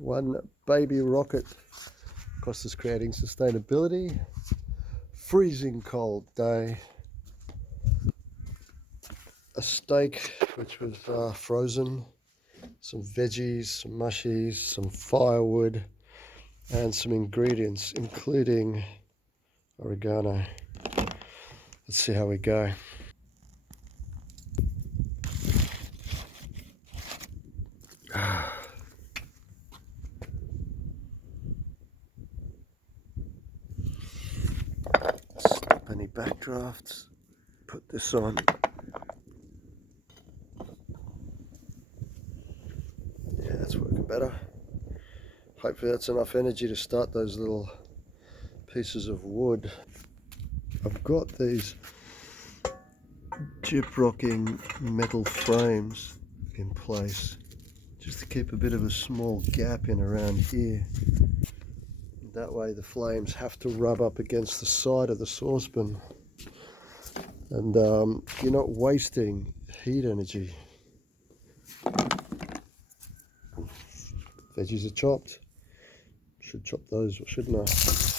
One baby rocket. Kostas creating sustainability. Freezing cold day. A steak which was frozen. Some veggies, some mushies, some firewood, and some ingredients, including oregano. Let's see how we go. Stop any backdrafts. Put this on. Yeah, that's working better. Hopefully that's enough energy to start those little pieces of wood. I've got these gyp rocking metal frames in place just to keep a bit of a small gap in around here. That way the flames have to rub up against the side of the saucepan, and you're not wasting heat energy. Veggies are chopped. Should chop those, shouldn't I?